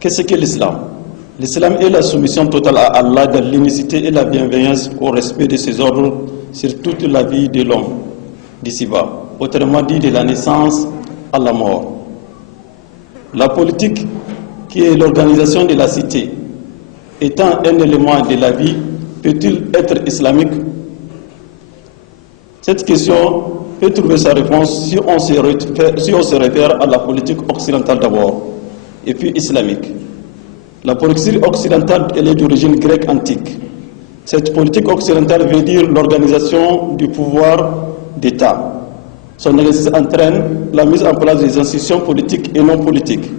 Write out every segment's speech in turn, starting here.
Qu'est-ce que l'islam? L'islam est la soumission totale à Allah dans l'unicité et la bienveillance au respect de ses ordres sur toute la vie de l'homme d'ici-bas, autrement dit de la naissance à la mort. La politique, qui est l'organisation de la cité, étant un élément de la vie, peut-il être islamique? Cette question peut trouver sa réponse si on se réfère à la politique occidentale d'abord, et puis islamique. La politique occidentale, elle est d'origine grecque antique. Cette politique occidentale veut dire l'organisation du pouvoir d'État. Son exercice entraîne la mise en place des institutions politiques et non politiques.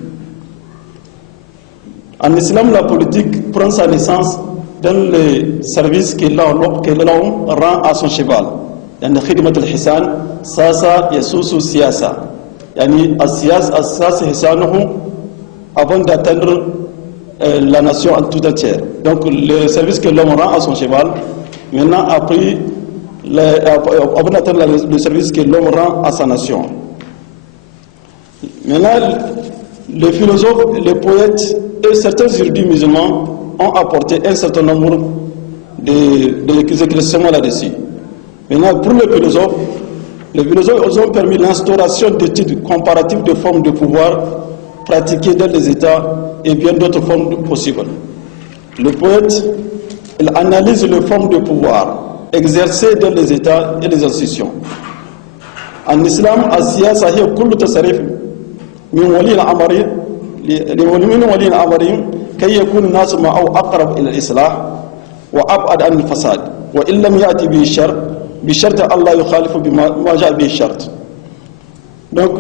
En islam, la politique prend sa naissance dans les services que l'homme rend à son cheval. يعني خدمة الحسان ساسا يسوس سياسة يعني السياسة حسانه avant d'atteindre la nation en tout entière. Donc le service que l'homme rend à son cheval maintenant a pris avant d'atteindre le service que l'homme rend à sa nation. Maintenant les philosophes, les poètes et certains érudits musulmans ont apporté un certain nombre d'éclaircissements là-dessus. Maintenant, pour les philosophes ont permis l'instauration d'études comparatives de formes de pouvoir pratiquées dans les États et bien d'autres formes possibles. Le poète, il analyse les formes de pouvoir exercées dans les États et les institutions. En islam, السياسة هي كل تصريف من ولي الأمر كي يكون الناس معه أقرب إلى الإصلاح وأبعد عن الفساد وإن لم يأتي به الشر بشرط الله يخالف بما جاء به الشرط. Donc,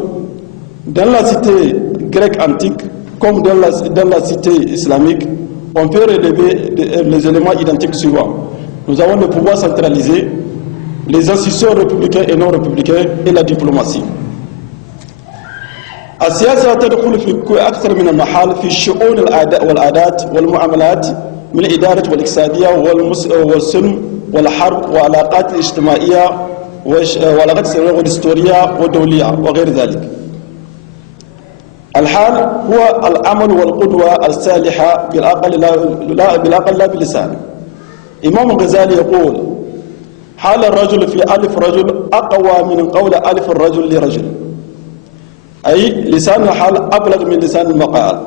dans la cité grecque antique, comme dans la cité islamique, on peut relever les éléments identiques suivants. Nous avons le pouvoir centralisé, les institutions républicaines et non républicaines et la diplomatie. السياسة تدخل في أكثر من المحال في الشؤون والعادات والمعاملات من الإدارة والاقتصادية والسلم والحرب والعلاقات الاجتماعية والعلاقات السياسية والهستورية والدولية وغير ذلك. الحال هو العمل والقدوة الصالحة بالعقل لا باللسان. إمام الغزالي يقول: حال الرجل في ألف رجل أقوى من قول ألف الرجل لرجل. أي لسان الحال أبلغ من لسان المقال.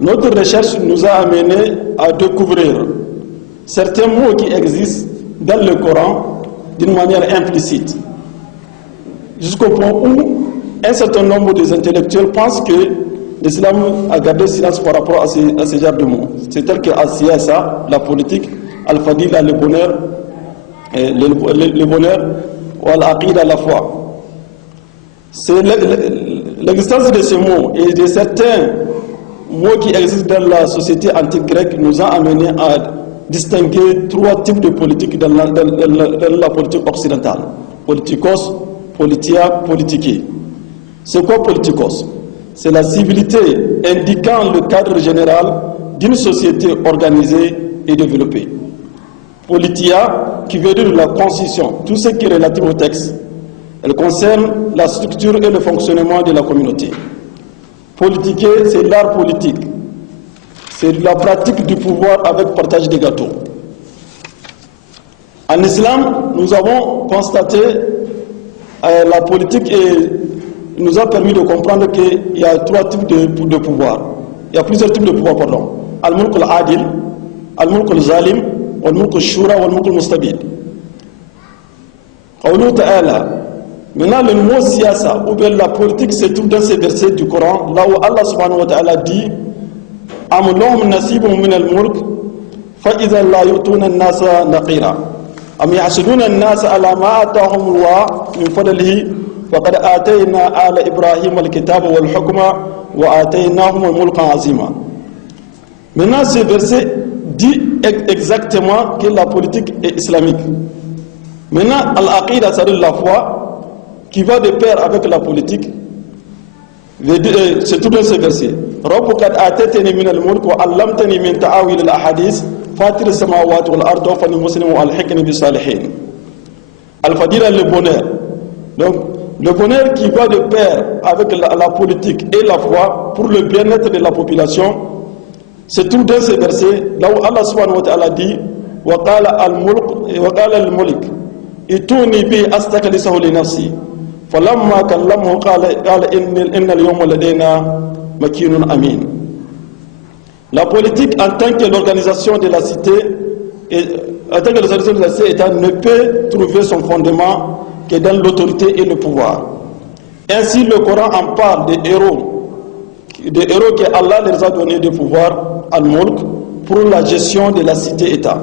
Notre recherche nous a amené à découvrir certains mots qui existent dans le Coran d'une manière implicite, jusqu'au point où un certain nombre des intellectuels pensent que l'islam a gardé silence par rapport à ce genre de mots. C'est tel que al-siyasa, la politique, al-fadila, le bonheur, ou al-aqida, la foi. C'est l'existence de ces mots et de certains mots qui existent dans la société antique grecque nous a amené à distinguer trois types de politique dans la politique occidentale. Politikos, politia, politiki. C'est quoi politikos? C'est la civilité indiquant le cadre général d'une société organisée et développée. Politia, qui veut dire la constitution, tout ce qui est relatif au texte. Elle concerne la structure et le fonctionnement de la communauté. Politique, c'est l'art politique. C'est la pratique du pouvoir avec partage des gâteaux. En islam, nous avons constaté la politique et nous a permis de comprendre qu'il y a trois types de pouvoir. Il y a plusieurs types de pouvoir, pardon. Al-mulk al-adil, al-mulk al-zalim, al-mulk al-shura, al-mulk al-mustabid. Qawlu ta'ala. Maintenant, le mot siyasa, ou bien la politique, se trouve dans ces versets du Coran, là où Allah subhanahu wa ta'ala dit Am lahum nasibun min al-mulk fa idha la yu'tuna an-nasa naqira am yahsuduna an-nasa ala ma atahum Allah min fadlihi faqad atayna ala Ibrahim al-kitaba wal hukma wa ataynahum mulkan azima. Maintenant, ce verset dit exactement que la politique est islamique. Maintenant, al-aqida, c'est-à-dire la foi, qui va de pair avec la politique, c'est tout dans ce verset. رَبُّكَ آتَيْتَنِي مِنَ الْمُلْكِ وَعَلَّمْتَنِي مِنْ تَأْوِيلِ الْأَحَادِيثِ فَاطِرِ السَّمَاوَاتِ وَالْأَرْضِ وَتَوَفَّنِي مُسْلِمًا وَأَلْحِقْنِي بِالصَّالِحِينَ. Al-Fadila, le bonheur. Donc, Le bonheur qui va de pair avec la politique et la foi pour le bien-être de la population se trouve dans ces versets là où Allah subhanahu wa ta'ala dit وقال الملك ائتوني به أستخلصه لنفسي فلما كلمه قال إن اليوم لدينا مكين أمين. La politique en tant que l'organisation de la cité État ne peut trouver son fondement que dans l'autorité et le pouvoir. Ainsi le Coran en parle des héros que Allah leur a donné de pouvoir al-Mulk pour la gestion de la cité-État.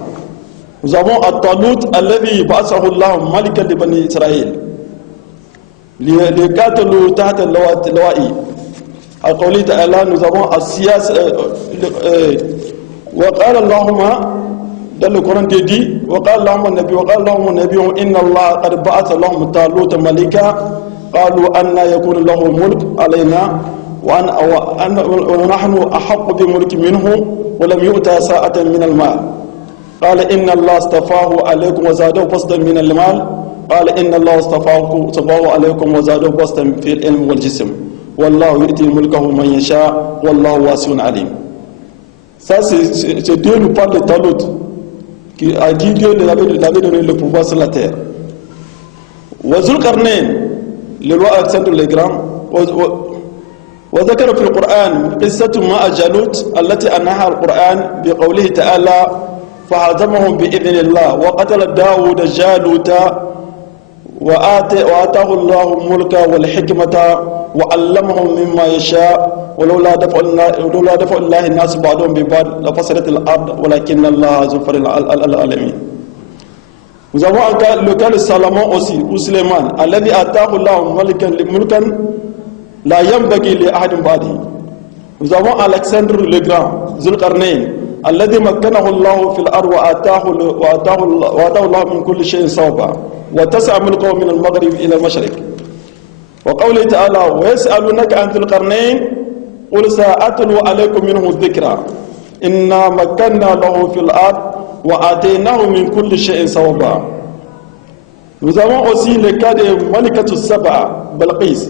Nous avons At-Talut alladhi ba'athahu Allah malikan li bani Israël. لقاتلوا تحت اللواء. قوله تعالى nous avons السياسة وقال اللهم dans le Coran dit وقال اللهم النبي إن الله قد بعث لهم طالوت ملكا قالوا أن يكون له ملك علينا ونحن أحق بملك منه ولم يؤتى ساعة من المال قال إن الله اصطفاه عليكم وزاده بسطا من المال قال إن الله اصطفاه عليكم وزاده بسطا في العلم والجسم والله يؤتي ملكه من يشاء والله واسع عليم. Ça c'est Dieu nous parle de Talut qui a dit Dieu lui avait donné le pouvoir sur la terre. Zulqarnain, le roi Alexandre le Grand, وذكر في القرآن قصة مع جالوت التي أنهاها القرآن بقوله تعالى فهزمهم بإذن الله وقتل داود جالوت وآتاه الله الملك والحكمة وعلمه مما يشاء ولولا دفع الله الناس بعضهم ببعض لفسدت الأرض ولكن الله ذو الفضل على العالمين. Nous avons le cas de Salomon aussi, ou Suleiman, الذي آتاه الله ملكا لا ينبغي لأحد بعده. Nous avons Alexandre le Grand, Zulqarnain, الذي مكنه الله في الأرض وآتاه الله من كل شيء صوبا وتسع ملكه من المغرب إلى المشرق. وقوله تعالى ويسألونك عن ذي القرنين قل سأتلو عليكم منه الذكرى إنا مكنا له في الأرض وآتيناه من كل شيء صوبا. Nous avons aussi le cas de Malikatu Saba, Balqis,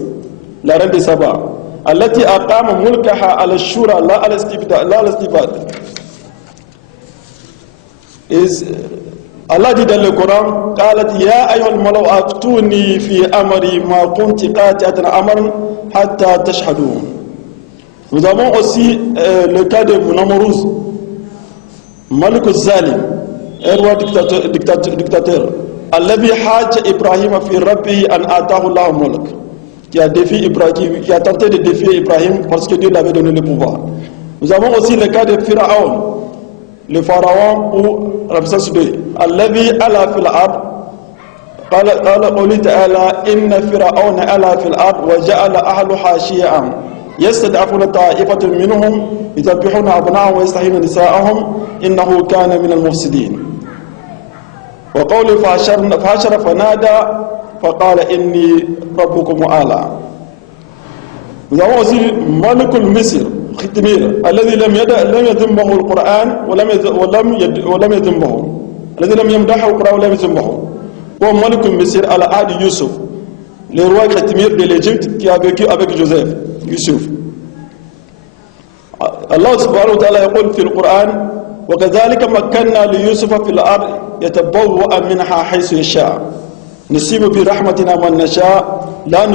la reine de Saba, التي أقام ملكها على الشورى لا على الاستبداد. Allah dit dans le Coran قالت يا أيها الملأ أفتوني في أمري ما كنت قاطعة أمرا حتى تشهدون. Nous avons aussi le cas de Namrouz, Malik al-Zalim, un roi dictateur, الذي حاج إبراهيم في ربه أن آتاه الله الملك, qui a tenté de défier Ibrahim parce que Dieu lui avait donné le pouvoir. Nous avons aussi le cas de Pharaon, le pharaon ou Ramsès II, الذي ألا في الأرض قال قوله تعالى إن فرعون ألا في الأرض وجعل أهلها شيعا يستضعفون طائفة منهم يذبحون أبناءهم ويستحيون نساءهم إنه كان من المفسدين. وقوله فحشر فنادى فقال إني ربكم أعلى. Nous avons aussi ملك مصر ختمير الذي لم يذمه القرآن ولم يذمه الذي لم يمدحه القرآن ولم يذمه. هو ملك مصر على عهد يوسف, le roi ختمير de l'Égypte qui a vécu avec Joseph, Yusuf. Allah subhanahu wa ta'ala يقول في القرآن وكذلك مكنا ليوسف في الأرض يتبوأ منها حيث يشاء نصيب برحمتنا من نشاء لا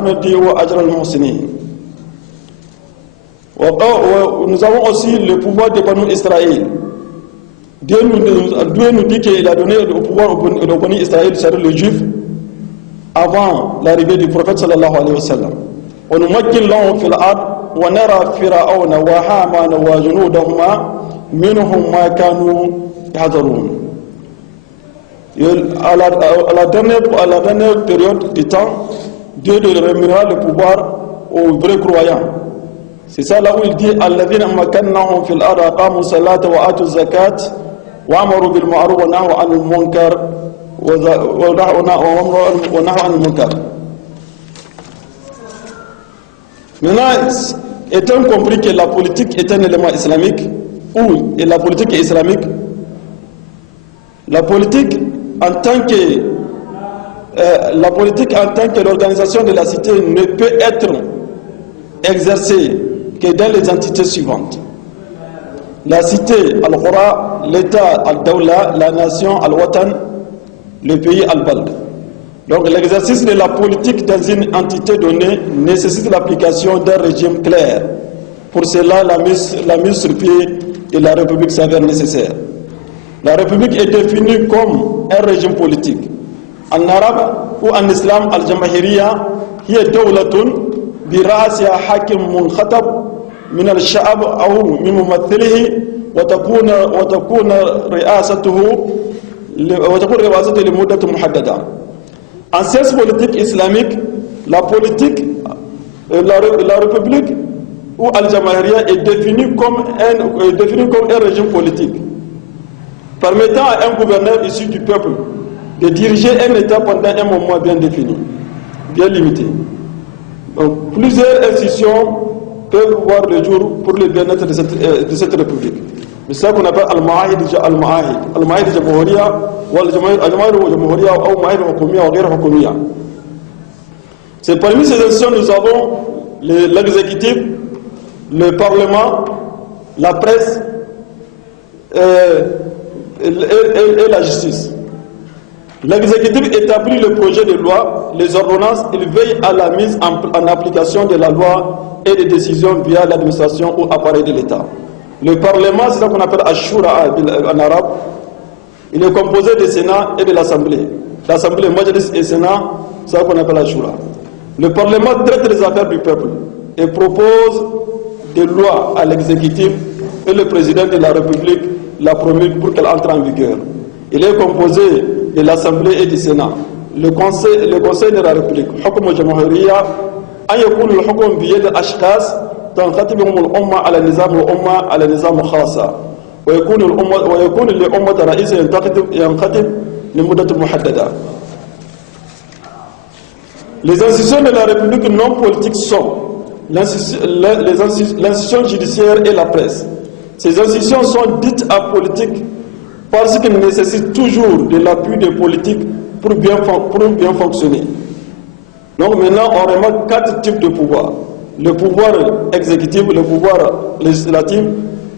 نضيع أجر المحسنين. Nous avons aussi le pouvoir de Banu Israël. Dieu nous dit qu'il a donné le pouvoir aux Banu Israël, c'est-à-dire les Juifs, avant l'arrivée du prophète sallallahu alayhi wa sallam. ونمكن لهم في الأرض ونرى فرعون وهامان وجنودهما منهم ما كانوا يحذرون. À la dernière période du temps, Dieu remettra le pouvoir aux vrais croyants. C'est ça là où il dit الذين مكناهم في الأرض أقاموا الصلاة وآتوا الزكاة وأمروا بالمعروف ونهوا عن المنكر ونهوا عن المنكر. Maintenant, étant compris que la politique est un élément islamique, et la politique est islamique, la politique en tant que la politique en tant que l'organisation de la cité ne peut être exercée que dans les entités suivantes. La cité, Al-Qura, l'État, Al-Dawla, la nation, Al-Watan, le pays, Al-Balad. Donc l'exercice de la politique dans une entité donnée nécessite l'application d'un régime clair. Pour cela, la mise sur pied de la République s'avère nécessaire. La République est définie comme un régime politique. En arabe ou en islam, al-Jamahiriya hiya dawlatun bi ra'siha hakim munqatab min al-sha'ab aw min mumathilihi wa takuna ri'asatuhu li muddat muhaddada. En sciences politiques islamiques, la République ou al-Jamahiriya est définie comme un régime politique permettant à un gouverneur issu du peuple de diriger un État pendant un moment bien défini, bien limité. Donc, plusieurs institutions peuvent voir le jour pour le bien-être de cette République. C'est ça qu'on appelle al-Ma'ahid Jamhuriya ou al-Jamahir Jamhuriya ou Ma'ahid Hukumiya ou Ghair Hukumiya. C'est parmi ces institutions nous avons l'exécutif, le Parlement, la presse et la justice. L'exécutif établit le projet de loi, les ordonnances, il veille à la mise en application de la loi et des décisions via l'administration ou appareil de l'État. Le Parlement, c'est ça qu'on appelle Ashura en arabe, il est composé du Sénat et de l'Assemblée. L'Assemblée, Majlis et Sénat, c'est ça qu'on appelle Ashura. Le Parlement traite les affaires du peuple et propose des lois à l'exécutif et le président de la République la promulgue pour qu'elle entre en vigueur. Il est composé de l'Assemblée et du Sénat. Le Conseil de la République, حكم جمهورية أن يكون الحكم بيد الأشخاص تنقسمهم الأمة على نظام الأمة على نظام خاصة ويكون للأمة رئيس ينقسم لمدة محددة. Les institutions de la République non politiques sont l'institution judiciaire et la presse. Ces institutions sont dites apolitiques parce qu'elles nécessitent toujours de l'appui des politiques pour bien fonctionner. Donc maintenant, on remarque 4 types de pouvoirs. Le pouvoir exécutif, le pouvoir législatif,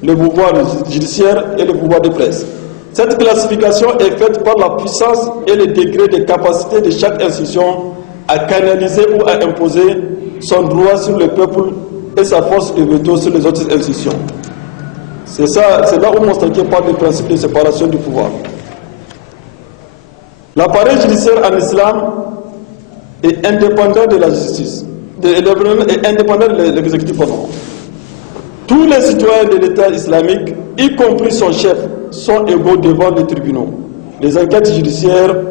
le pouvoir judiciaire et le pouvoir de presse. Cette classification est faite par la puissance et le degré de capacité de chaque institution à canaliser ou à imposer son droit sur le peuple et sa force de veto sur les autres institutions. C'est là où Moustaki parle du principe de séparation du pouvoir. L'appareil judiciaire en islam est indépendant de la justice, est indépendant de l'exécutif. Tous les citoyens de l'État islamique, y compris son chef, sont égaux devant les tribunaux. Les enquêtes judiciaires